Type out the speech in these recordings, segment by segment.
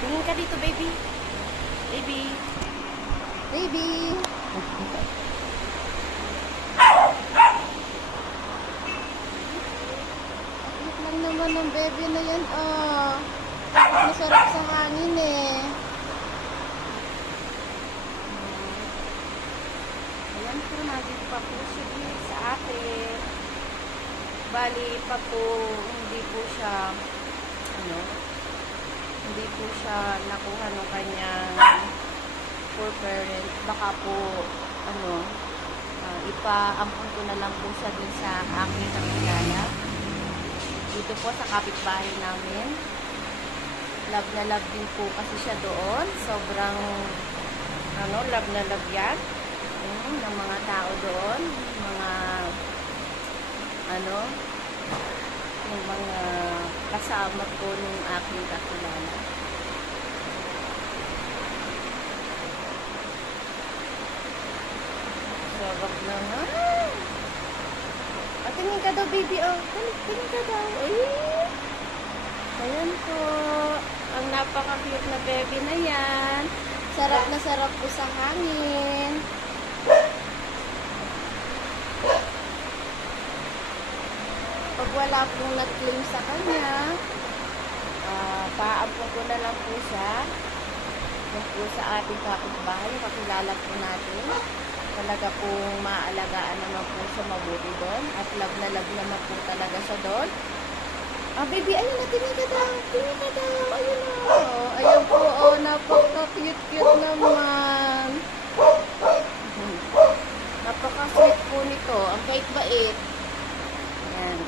Tingin ka dito, baby. Baby. Baby. Akit lang naman ng baby na yan, oh. Masarap sa hangin, eh. Ayan po, nandito pa po siya sa atin. Bali pa po, hindi po siya, hindi po siya nakuha ng kanyang for parent. Baka po, ipaampun ko na lang po siya dun sa aking kakilala. Dito po sa kapitbahay namin. Love na love din po kasi siya doon. Sobrang, love na love yan. Ng mga tao doon. Yung mga kasama ko nung aking kakilala. Sarap naman. Tingin ka daw, baby. Tingin ka daw. Ayan po. Ang napaka-cute na baby na yan. Sarap na sarap po sa hangin. Pag wala pong nag-claim sa kanya, paampun ko na lang po siya. Yung po sa ating kapitbahay, kakilala po natin. Talaga pong maalagaan naman po siya mabuti doon. At love na love naman po talaga siya doon. Baby, ayun na, tingin ka daw. Tingin ka daw. Ayun na. Ayun po, napaka-cute-cute naman. Napaka-sweet po nito. Ang bait-bait. Ayan.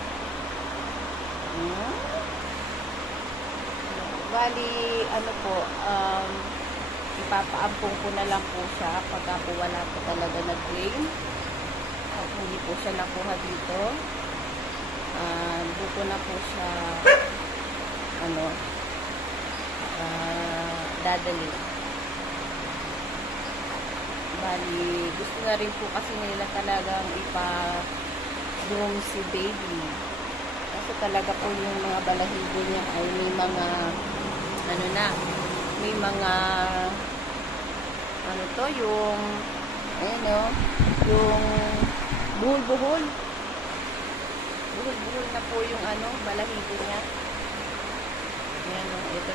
Bali, ipapaampong ko na lang po siya pagka po wala po talaga nag-claim. At hindi po siya nakuha dito. Buko na po siya dadali. Bali, gusto na rin po kasi nila talagang ipa-groom si baby. Kasi talaga po yung mga balahibo niya ay may mga may mga yung buhol-buhol. Buhol-buhol na po yung balahibo niya. Ayan, ito.